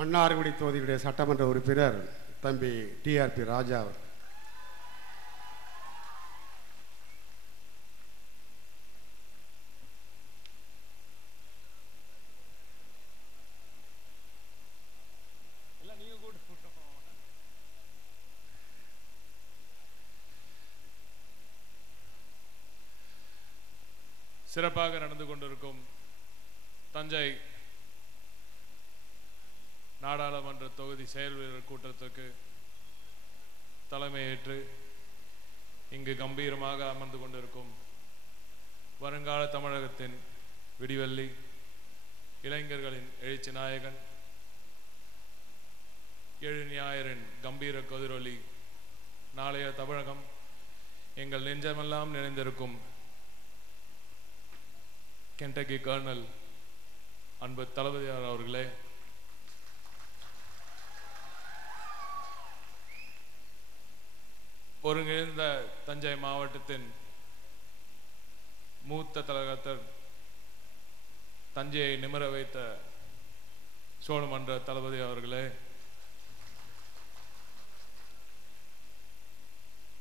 மன்னார்குடி தொகுதியுடைய சட்டமன்ற உறுப்பினர் தம்பி டிஆர்பி ராஜா அவர். சிறப்பாக நடந்து கொண்டிருக்கும் தஞ்சை நாடாளுமன்ற தொகுதி செயல்வீரர் கூட்டத்திற்கு தலைமையேற்று இங்கு கம்பீரமாக அமர்ந்து கொண்டிருக்கும் வருங்கால தமிழகத்தின் விடிவெள்ளி, இளைஞர்களின் எழுச்சி நாயகன், எழு ஞாயிறின் கம்பீர கதிரொலி, நாளைய தமிழகம், எங்கள் நெஞ்சமெல்லாம் நிறைந்திருக்கும் கென்டக்கி கர்னல் அன்பு தளபதியார் அவர்களே, ஒருங்கிணைந்த தஞ்சை மாவட்டத்தின் மூத்த தலைவர், தஞ்சையை நிமிர வைத்த சோழமன்ற தளபதி அவர்களே,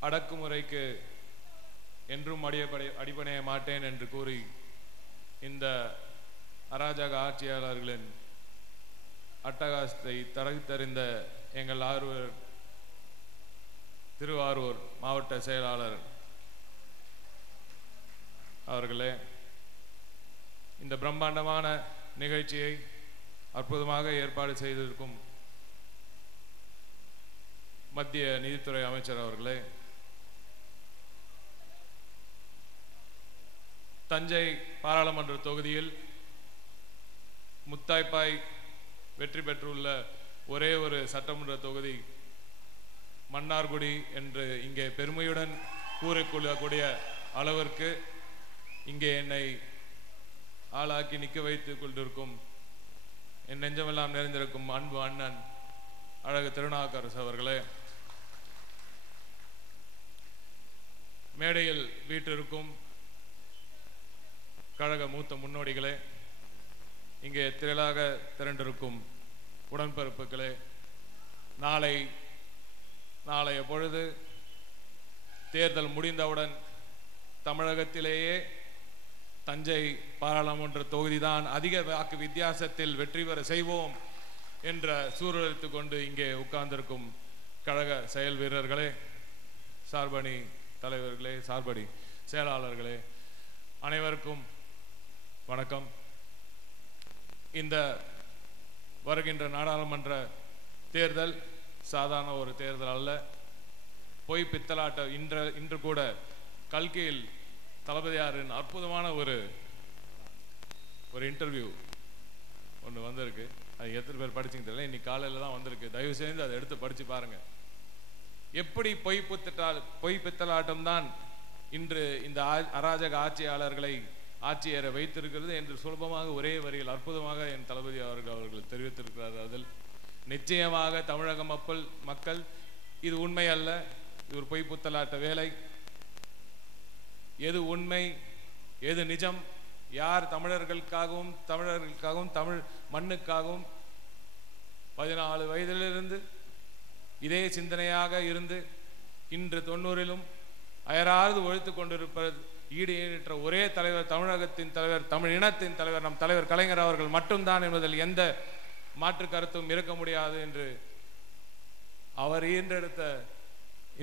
அடக்குமுறைக்கு என்றும் அடிபணிய மாட்டேன் என்று கூறி இந்த அராஜக ஆட்சியாளர்களின் அட்டகாசத்தை தரத்தறிந்த எங்கள் திருவாரூர் மாவட்ட செயலாளர் அவர்களே, இந்த பிரம்மாண்டமான நிகழ்ச்சியை அற்புதமாக ஏற்பாடு செய்திருக்கும் மத்திய நிதித்துறை அமைச்சர் அவர்களே, தஞ்சை பாராளுமன்ற தொகுதியில் முத்தாய்ப்பாய் வெற்றி பெற்றுள்ள ஒரே ஒரு சட்டமன்ற தொகுதி மன்னார்குடி என்று இங்கே பெருமையுடன் கூறக்கூடிய அளவிற்கு இங்கே என்னை ஆளாக்கி நிற்க வைத்துக் கொண்டிருக்கும் என் நெஞ்சமெல்லாம் நிறைந்திருக்கும் அன்பு அண்ணன் அழகு திருநாவுக்கரசு அவர்களே, மேடையில் வீட்டிற்கும் கழக மூத்த முன்னோடிகளே, இங்கே திரளாக திரண்டிருக்கும் உடன்பிறப்புகளே, நாளைய பொழுது தேர்தல் முடிந்தவுடன் தமிழகத்திலேயே தஞ்சை பாராளுமன்ற தொகுதிதான் அதிக வாக்கு வித்தியாசத்தில் வெற்றி பெற செய்வோம் என்ற சூழலித்துக் கொண்டு இங்கே உட்கார்ந்திருக்கும் கழக செயல் வீரர்களே, சார்பணி தலைவர்களே, சார்பணி செயலாளர்களே, அனைவருக்கும் வணக்கம். இந்த வருகின்ற நாடாளுமன்ற தேர்தல் சாதாரண ஒரு தேர்தல் அல்ல. பொய் பித்தலாட்ட இன்று கூட கல்கியில் தளபதியாரின் அற்புதமான ஒரு இன்டர்வியூ ஒன்று வந்திருக்கு. அது எத்தனை பேர் படிச்சுங்க தெரியல, இன்னைக்கு காலையில் தான் வந்திருக்கு. தயவு செய்து அதை எடுத்து படிச்சு பாருங்க. எப்படி பொய் பித்தலாட்டம் தான் இன்று இந்த அராஜக ஆட்சியாளர்களை ஆட்சியேற வைத்திருக்கிறது என்று சுலபமாக ஒரே வரியில் அற்புதமாக என் தளபதி அவர்கள் தெரிவித்திருக்கிறார்கள். அதில் நிச்சயமாக தமிழக மக்கள் இது உண்மை அல்ல, இது ஒரு பொய் புத்தலாட்ட வேலை. எது உண்மை, எது நிஜம், யார் தமிழர்களுக்காகவும் தமிழ் மண்ணுக்காகவும் 14 வயதிலிருந்து இதே சிந்தனையாக இருந்து இன்று 90லும் அயராது ஒழித்து கொண்டிருப்பது ஈடு இணையற்ற ஒரே தலைவர், தமிழகத்தின் தலைவர், தமிழ் இனத்தின் தலைவர், நம் தலைவர் கலைஞர் அவர்கள் மட்டும்தான் என்பதில் எந்த மாற்று கருத்தும் இருக்க முடியாது என்று அவர் ஈன்றெடுத்த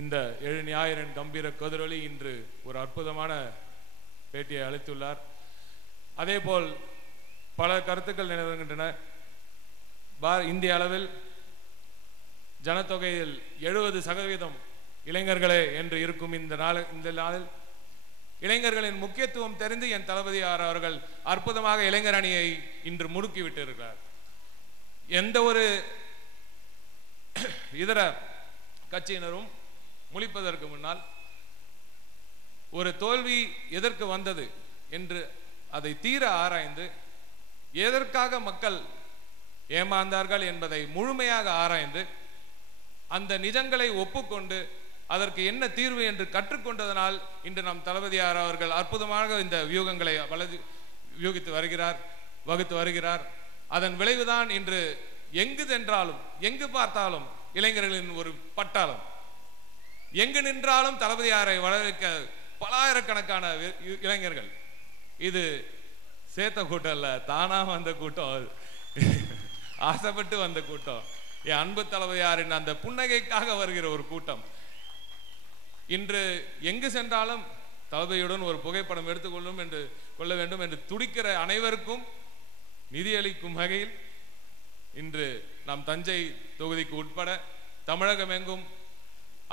இந்த எழு ஞாயிறின் கம்பீர கதிரொலி இன்று ஒரு அற்புதமான பேட்டியை அளித்துள்ளார். அதேபோல் பல கருத்துக்கள் நிலவுகின்றன. இந்திய அளவில் ஜனத்தொகையில் 70% இளைஞர்களே என்று இருக்கும் இந்த நாளில் இளைஞர்களின் முக்கியத்துவம் தெரிந்து என் தளபதியார் அவர்கள் அற்புதமாக இளைஞர் அணியை இன்று முடுக்கிவிட்டு இருக்கிறார். எந்த ஒரு இதர கட்சியினரும் முழிப்பதற்கு முன்னால் ஒரு தோல்வி எதற்கு வந்தது என்று அதை தீர ஆராய்ந்து எதற்காக மக்கள் ஏமாந்தார்கள் என்பதை முழுமையாக ஆராய்ந்து அந்த நிஜங்களை ஒப்புக்கொண்டு அதற்கு என்ன தீர்வு என்று கற்றுக்கொண்டதனால் இன்று நம் தளபதியார் அவர்கள் அற்புதமாக இந்த வியூகங்களை வகுத்து வருகிறார். அதன் விளைவுதான் இன்று எங்கு சென்றாலும் எங்கு பார்த்தாலும் இளைஞர்களின் ஒரு பட்டாளம், எங்கு நின்றாலும் தளபதியாரை வரவேற்க பலாயிரக்கணக்கான இளைஞர்கள். இது சேர்த்த கூட்டம் இல்ல, தானா வந்த கூட்டம், ஆசைப்பட்டு வந்த கூட்டம், என் அன்பு தளபதியாரின் அந்த புன்னகைக்காக வருகிற ஒரு கூட்டம். இன்று எங்கு சென்றாலும் தளபதியுடன் ஒரு புகைப்படம் கொள்ள வேண்டும் என்று துடிக்கிற அனைவருக்கும் நிதியளிக்கும் வகையில் இன்று நாம் தஞ்சை தொகுதிக்கு உட்பட தமிழகம் எங்கும்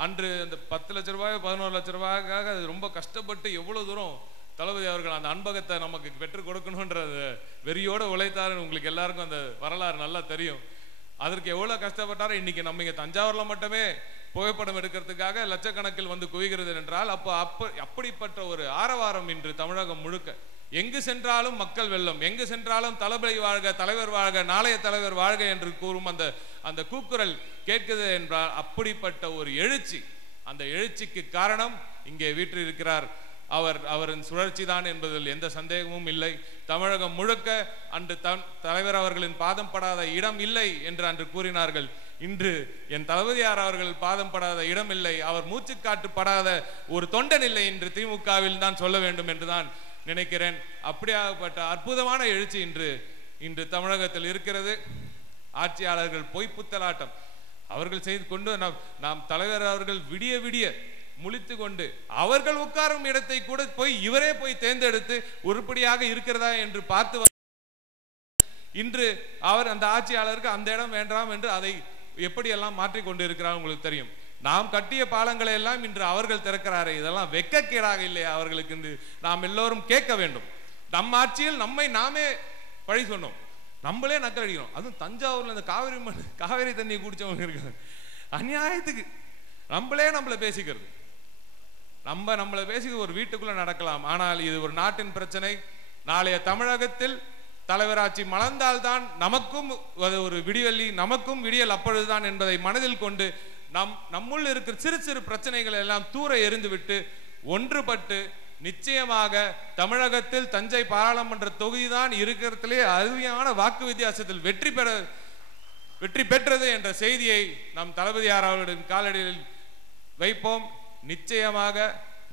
அன்று அந்த 10 லட்ச ரூபாய் 11 லட்ச ரூபாய்க்காக ரொம்ப கஷ்டப்பட்டு எவ்வளவு தூரம் தளபதி அவர்கள் அந்த அன்பகத்தை நமக்கு பெற்றுக் கொடுக்கணும்ன்ற வெறியோடு உழைத்தாரு. உங்களுக்கு எல்லாருக்கும் அந்த வரலாறு நல்லா தெரியும். அதற்கு எவ்வளவு கஷ்டப்பட்டாரோ. இன்னைக்கு நம்ம இங்க தஞ்சாவூர்ல மட்டுமே புகைப்படம் எடுக்கிறதுக்காக லட்சக்கணக்கில் வந்து குவிகிறது என்றால் அப்படிப்பட்ட ஒரு ஆரவாரம் இன்று தமிழகம் முழுக்க. எங்கு சென்றாலும் மக்கள் வெள்ளம், எங்கு சென்றாலும் தளபதி வாழ்க, தலைவர் வாழ்க, நாளைய தலைவர் வாழ்க என்று கூறும் அந்த கூக்குரல் கேட்குது என்றால் அப்படிப்பட்ட ஒரு எழுச்சி. அந்த எழுச்சிக்கு காரணம் இங்கே வீற்றிருக்கிறார் அவரின் சுழற்சி தான் என்பதில் எந்த சந்தேகமும் இல்லை. தமிழகம் முழுக்க அன்று தலைவர் அவர்களின் பாதம் படாத இடம் இல்லை என்று அன்று கூறினார்கள். இன்று என் தளபதியார் அவர்கள் பாதம் படாத இடம் இல்லை, அவர் மூச்சுக்காட்டு படாத ஒரு தொண்டன் இல்லை இன்று திமுகவில் தான் சொல்ல வேண்டும் என்றுதான் நினைக்கிறேன். அப்படியாகப்பட்ட அற்புதமான எழுச்சி இன்று தமிழகத்தில் இருக்கிறது. ஆட்சியாளர்கள் பொய்ப்புத்தலாட்டம் அவர்கள் செய்து கொண்டு நாம் தலைவர் அவர்கள் விடிய விடிய முழித்து கொண்டு அவர்கள் உட்காரும் இடத்தை கூட இவரே போய் தேர்ந்தெடுத்து உருப்படியாக இருக்கிறதா என்று பார்த்து இன்று அவர் அந்த ஆட்சியாளருக்கு அந்த இடம் வேண்டாம் என்று அதை எப்படியெல்லாம் மாற்றிக்கொண்டு இருக்கிறார் உங்களுக்கு தெரியும். நாம் கட்டிய பாலங்களை எல்லாம் இன்று அவர்கள் திறக்கிறாரே, இதெல்லாம் வெட்கக்கேடாக இல்லையா அவர்களுக்கு என்று நாம் எல்லோரும் கேட்க வேண்டும். நம் ஆட்சியில் நம்மை நாமே பழி சொன்னோம், நம்மளே நக்கடிக்கிறோம். அதுவும் தஞ்சாவூர்ல இந்த காவிரி தண்ணியை குடிச்சவங்க இருக்காங்க, அநியாயத்துக்கு நம்மளை பேசிக்கிறது. நம்மளை பேசி ஒரு வீட்டுக்குள்ள நடக்கலாம். ஆனால் இது ஒரு நாட்டின் பிரச்சனை. நாளைய தமிழகத்தில் தலைவராட்சி மலர்ந்தால்தான் நமக்கும் ஒரு விடிவெள்ளி, நமக்கும் விடியல் அப்பொழுதுதான் என்பதை மனதில் கொண்டு நம்முள் இருக்கிற சிறு சிறு பிரச்சனைகளை எல்லாம் தூர எறிந்துவிட்டு ஒன்றுபட்டு நிச்சயமாக தமிழகத்தில் தஞ்சை பாராளுமன்ற தொகுதிதான் இருக்கிறதுலே அருமையான வாக்கு வித்தியாசத்தில் வெற்றி பெற்றது என்ற செய்தியை நம் தளபதியார் அவர்களின் காலடியில் வைப்போம். நிச்சயமாக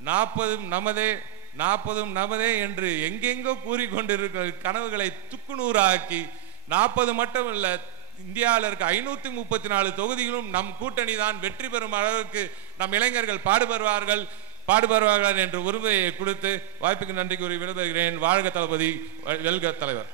40 நமதே என்று எங்கெங்கோ கூறிக்கொண்டிருக்கிற கனவுகளை துக்குநூறாக்கி 40 மட்டும் இல்ல, இந்தியாவில் இருக்க 534 தொகுதிகளும் நம் கூட்டணி தான் வெற்றி பெறும் அளவுக்கு நம் இளைஞர்கள் பாடுபடுவார்கள் என்ற உரிமையை கொடுத்து வாய்ப்புக்கு நன்றி கூறி விடைபெறுகிறேன். வாழ்க தளபதி, வெல்க தலைவர்.